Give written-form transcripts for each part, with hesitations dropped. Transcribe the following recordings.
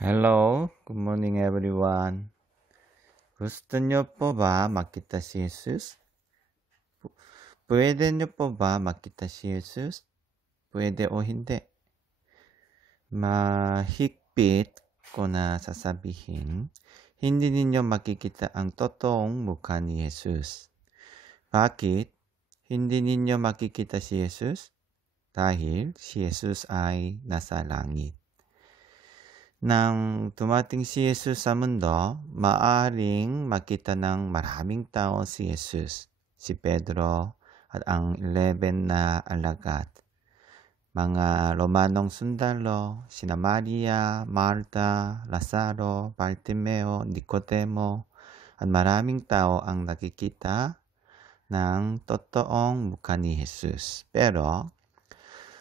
Hello, good morning everyone. Gusto nyo po ba makita si Jesus? Pwede nyo po ba makita si Jesus? Pwede o hindi? Mahigpit ko na sasabihin, hindi ninyo makikita ang totoong mukha ni Jesus. Bakit hindi ninyo makikita si Jesus? Dahil si Jesus ay nasa langit. Nang dumating si Jesus sa mundo, maaaring makita ng maraming tao si Jesus, si Pedro at ang 11 na alagad. Mga Romanong sundalo, sina Maria, Marta, Lazaro, Bartimeo, Nicodemo, at maraming tao ang nakikita ng totoong mukha ni Jesus. Pero,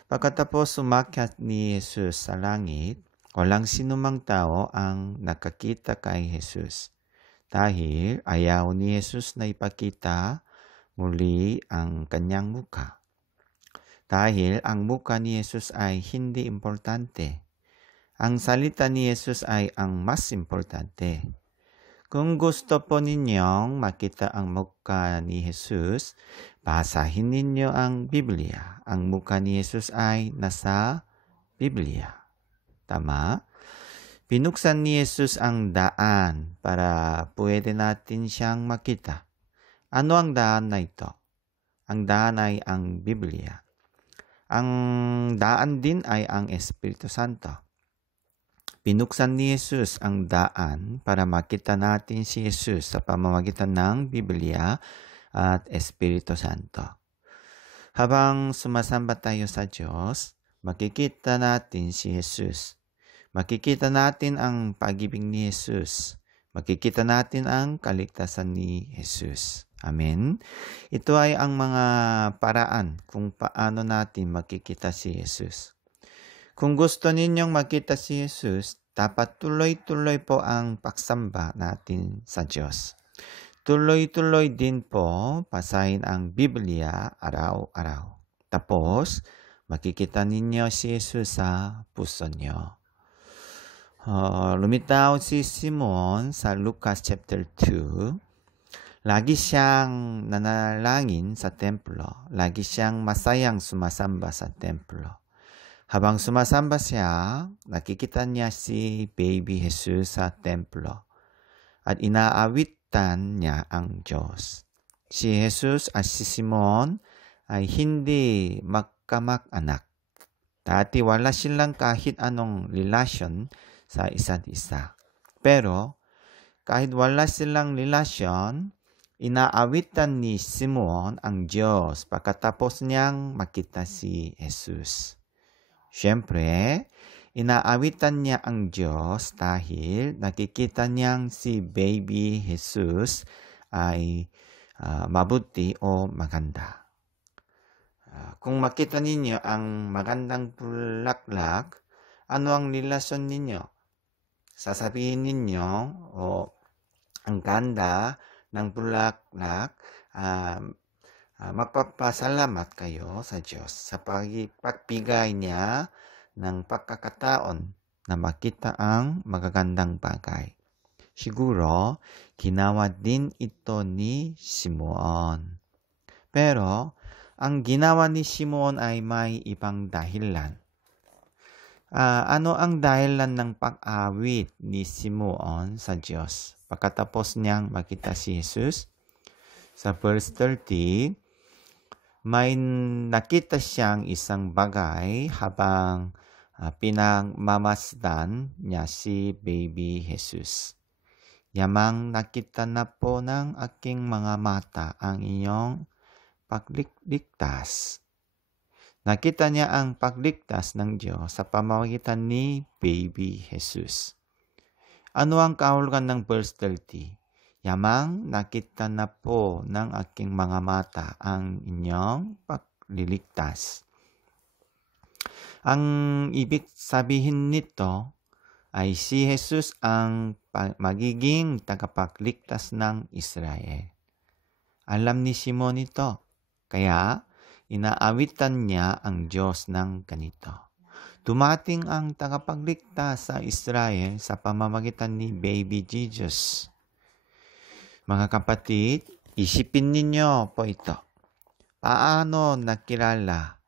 pagkatapos umakyat ni Jesus sa langit, walang sinumang tao ang nakakita kay Jesus dahil ayaw ni Jesus na ipakita muli ang kanyang mukha. Dahil ang mukha ni Jesus ay hindi importante. Ang salita ni Jesus ay ang mas importante. Kung gusto po ninyong makita ang mukha ni Jesus, basahin ninyo ang Biblia. Ang mukha ni Jesus ay nasa Biblia. Tama? Binuksan ni Jesus ang daan para pwede natin siyang makita. Ano ang daan na ito? Ang daan ay ang Biblia. Ang daan din ay ang Espiritu Santo. Binuksan ni Jesus ang daan para makita natin si Jesus sa pamamagitan ng Biblia at Espiritu Santo. Habang sumasamba tayo sa Diyos, makikita natin si Jesus. Makikita natin ang pag-ibig ni Jesus. Makikita natin ang kaligtasan ni Jesus. Amen. Ito ay ang mga paraan kung paano natin makikita si Jesus. Kung gusto ninyong makita si Jesus, dapat tuloy-tuloy po ang pagsamba natin sa Diyos. Tuloy-tuloy din po basahin ang Biblia araw-araw. Tapos, makikita ninyo si Jesus sa puso nyo. Lumitaw si Simon sa Lucas chapter 2. Lagi siyang nanalangin sa templo. Lagi siyang masayang sumasamba sa templo. Habang sumasamba siya, nakikita niya si baby Jesus sa templo. At inaawitan niya ang Diyos. Si Jesus at si Simon ay hindi magkamag-anak. Dati wala silang kahit anong relasyon sa isa't isa. Pero kahit wala silang relasyon, inaawitan ni Simon ang Diyos pagkatapos niyang makita si Jesus. Siyempre, inaawitan niya ang Diyos dahil nakikita niyang si baby Jesus ay mabuti o maganda. Kung makita ninyo ang magandang bulaklak, ano ang relasyon ninyo? Sasabihin ninyo, ang ganda ng bulaklak, mapapasalamat kayo sa Diyos sa pagbigay niya ng pagkakataon na makita ang magagandang bagay. Siguro, ginawa din ito ni Simon. Pero, ang ginawa ni Simon ay may ibang dahilan. Ano ang dahilan ng pag-awit ni Simon sa Diyos pagkatapos niyang makita si Jesus? Sa verse 30, may nakita siyang isang bagay habang pinagmamasdan niya si baby Jesus. Yamang nakita na po ng aking mga mata ang iyong pagligtas. Nakita niya ang pagligtas ng Diyos sa pamamagitan ni baby Jesus. Ano ang kahulugan ng verse 30? Yamang nakita na po ng aking mga mata ang inyong pagliligtas. Ang ibig sabihin nito ay si Jesus ang magiging tagapagligtas ng Israel. Alam ni Simon ito, kaya inaawitan niya ang Diyos ng ganito. dumating ang tagapagligtas sa Israel sa pamamagitan ni Baby Jesus. Mga kapatid, isipin ninyo po ito. Paano nakilala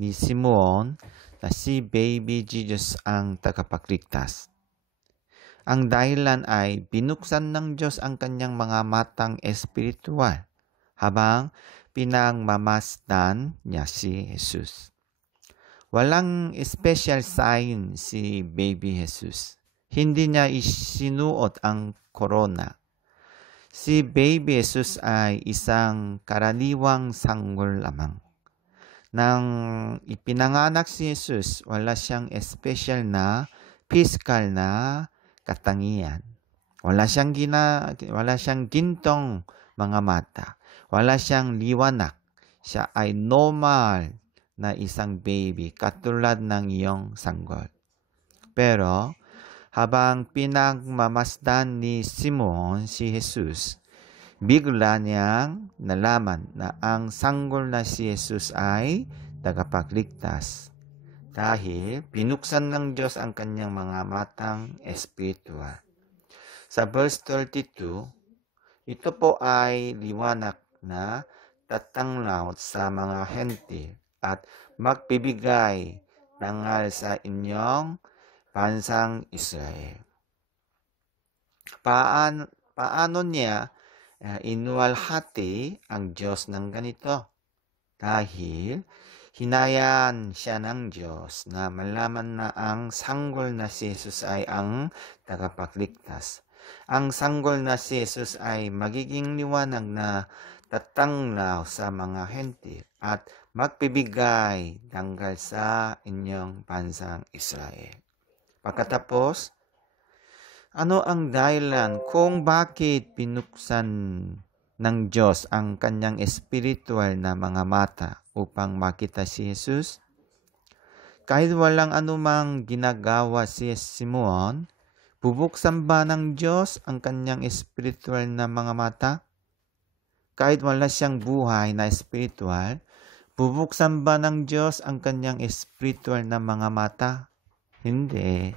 ni Simon na si Baby Jesus ang tagapagligtas? Ang dahilan ay binuksan ng Diyos ang kanyang mga matang espiritual habang pinangmamasdan niya si Jesus. Walang special sign si Baby Jesus. Hindi niya isinuot ang corona. Si Baby Jesus ay isang karaniwang sanggol lamang. Nang ipinanganak si Jesus, wala siyang special na physical na katangian. Wala siyang gintong mga mata. Wala siyang liwanag. Siya ay normal na isang baby, katulad ng iyong sanggol. Pero, habang pinagmamasdan ni Simon si Jesus, bigla niyang nalaman na ang sanggol na si Jesus ay tagapagligtas. Dahil binuksan ng Diyos ang kanyang mga matang espiritual. Sa verse 32, ito po ay liwanag na tatanglaw sa mga hentil at magbibigay dangal sa inyong bansang Israel. Paano niya inuwalhati ang Diyos ng ganito? Dahil hinayan siya ng Diyos na malaman na ang sanggol na si Jesus ay ang tagapagligtas. Ang sanggol na si Jesus ay magiging liwanag na tatanglaw sa mga hentil at magbibigay danggal sa inyong bansang Israel. Pagkatapos, ano ang dahilan kung bakit binuksan ng Diyos ang kanyang espiritual na mga mata upang makita si Jesus? Kahit walang anumang ginagawa si Simon, bubuksan ba ng Diyos ang kanyang espiritual na mga mata? Kahit wala siyang buhay na espiritual, bubuksan ba ng Diyos ang kanyang espiritual na mga mata? Hindi.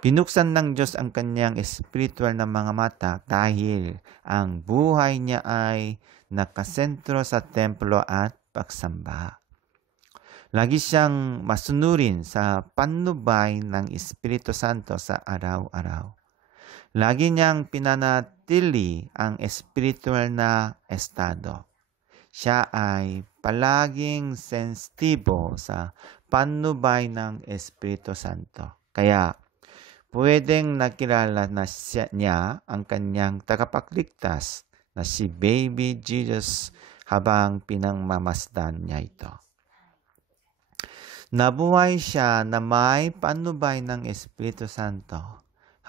Binuksan ng Diyos ang kanyang espiritual na mga mata dahil ang buhay niya ay nakasentro sa templo at pagsamba. Lagi siyang masunurin sa panubay ng Espiritu Santo sa araw-araw. Lagi niyang pinanatili ang espiritual na estado. Siya ay palaging sensitibo sa panubay ng Espiritu Santo. Kaya, pwedeng nakilala na niya ang kanyang tagapagligtas na si Baby Jesus habang pinangmamasdan niya ito. Nabuhay siya na may panubay ng Espiritu Santo.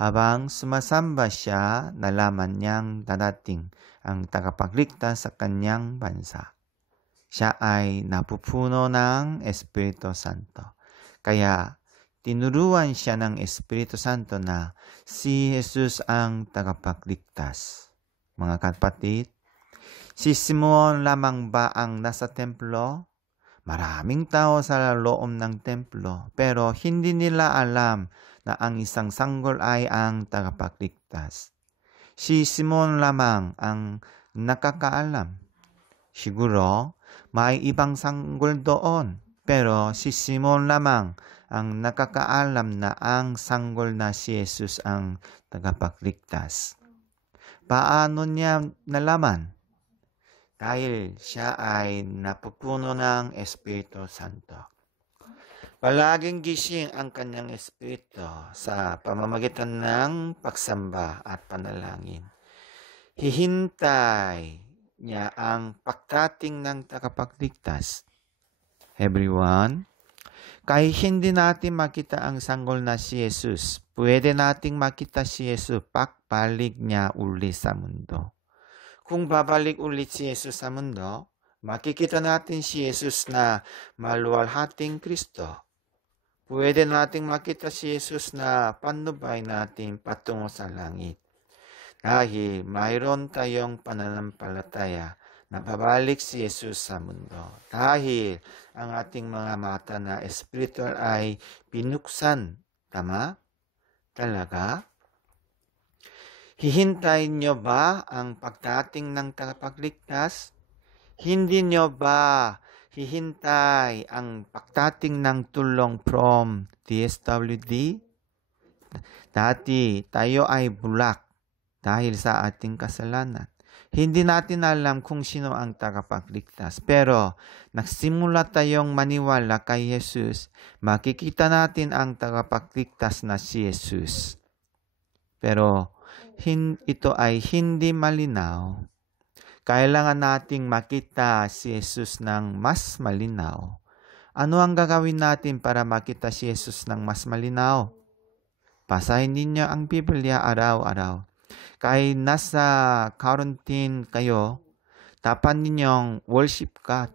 Habang sumasamba siya, nalaman niyang darating ang tagapagligtas sa kanyang bansa. Siya ay napupuno ng Espiritu Santo. Kaya, tinuruan siya ng Espiritu Santo na si Jesus ang tagapagligtas. Mga kapatid, si Simon lamang ba ang nasa templo? Maraming tao sa loob ng templo, pero hindi nila alam na ang isang sanggol ay ang tagapagligtas. Si Simon lamang ang nakakaalam. Siguro, may ibang sanggol doon, pero si Simon lamang ang nakakaalam na ang sanggol na si Jesus ang tagapagligtas. Paano niya nalaman? Dahil siya ay napupuno ng Espiritu Santo. Palaging gising ang kanyang espiritu sa pamamagitan ng pagsamba at panalangin. Hihintay niya ang pagdating ng tagapagligtas. Everyone, kahit hindi natin makita ang sanggol na si Jesus, pwede nating makita si Jesus pagbalik niya uli sa mundo. Kung babalik ulit si Jesus sa mundo, makikita natin si Jesus na maluwalhating Kristo. Pwede nating makita si Jesus na panubay natin patungo sa langit. Dahil mayroon tayong pananampalataya napabalik si Jesus sa mundo. Dahil ang ating mga mata na espiritual ay binuksan. Tama? Talaga? Hihintayin nyo ba ang pagdating ng tagapagligtas? Hindi nyo ba hihintay ang pagdating ng tulong from DSWD? Dati tayo ay bulak dahil sa ating kasalanan. Hindi natin alam kung sino ang tagapagligtas. Pero nagsimula tayong maniwala kay Jesus, makikita natin ang tagapagligtas na si Jesus. Pero ito ay hindi malinaw. Kailangan nating makita si Jesus ng mas malinaw. Ano ang gagawin natin para makita si Jesus ng mas malinaw? Basahin ninyo ang Biblia araw-araw. Kahit nasa quarantine kayo, dapat ninyong worship God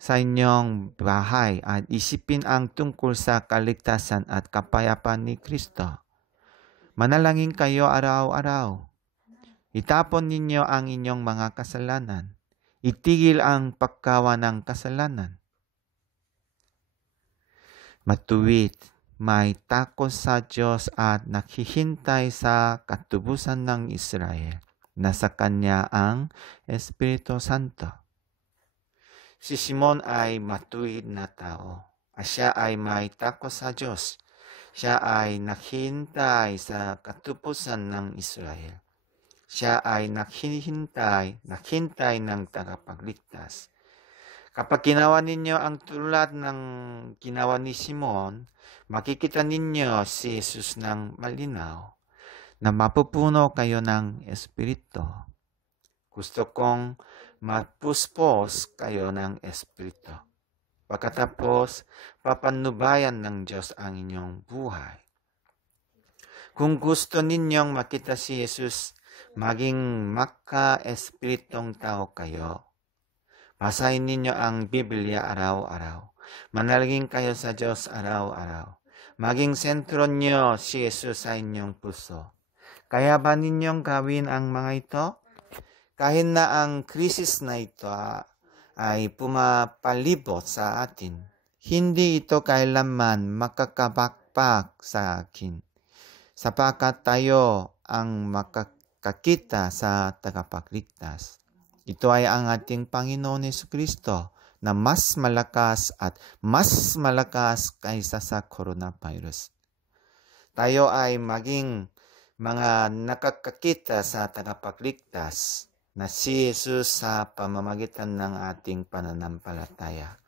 sa inyong bahay at isipin ang tungkol sa kaligtasan at kapayapaan ni Kristo. Manalangin kayo araw-araw. Itapon ninyo ang inyong mga kasalanan. Itigil ang paggawa ng kasalanan. Matuwid, may takot sa Diyos at naghihintay sa katubusan ng Israel. Nasa kanya ang Espiritu Santo. Si Simon ay matuwid na tao. Siya ay may takot sa Diyos. Siya ay naghihintay sa katubusan ng Israel. Siya ay naghihintay ng tagapagligtas. Kapag ginawa ninyo ang tulad ng ginawa ni Simon, makikita ninyo si Jesus ng malinaw na mapupuno kayo ng Espiritu. Gusto kong mapuspos kayo ng Espiritu. Pagkatapos, papanubayan ng Diyos ang inyong buhay. Kung gusto ninyong makita si Jesus, maging maka-espiritong tao kayo. Basahin ninyo ang Biblia araw-araw. Manalangin kayo sa Diyos araw-araw. Maging sentro nyo si Jesus sa inyong puso. Kaya ba ninyong gawin ang mga ito? Kahit na ang krisis na ito ay pumapalibot sa atin, hindi ito kailanman makakabakbak sa akin. Sapagkat tayo ang makakakita sa tagapagligtas. Ito ay ang ating Panginoon Jesucristo na mas malakas at mas malakas kaysa sa coronavirus. Tayo ay maging mga nakakakita sa tagapagligtas na si Jesus sa pamamagitan ng ating pananampalataya.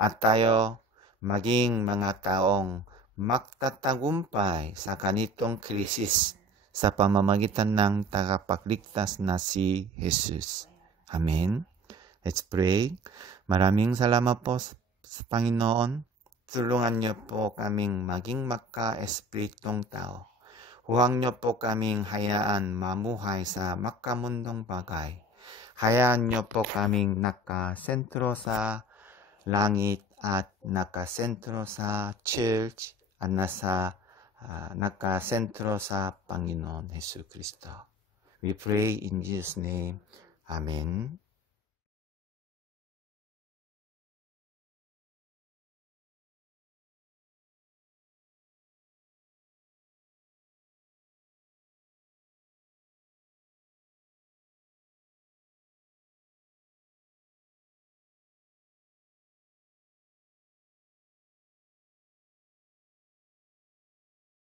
At tayo maging mga taong magtatagumpay sa ganitong krisis sa pamamagitan ng tagapagligtas na si Jesus. Amen. Let's pray. Maraming salamat po sa Panginoon. Tulungan niyo po kaming maging maka-espiritong tao. Huwag niyo po kaming hayaan mamuhay sa makamundong bagay. Hayaan niyo po kaming nakasentro sa langit at nakasentro sa church at nakasentro sa Panginoon Jesucristo. We pray in Jesus' name. Amen.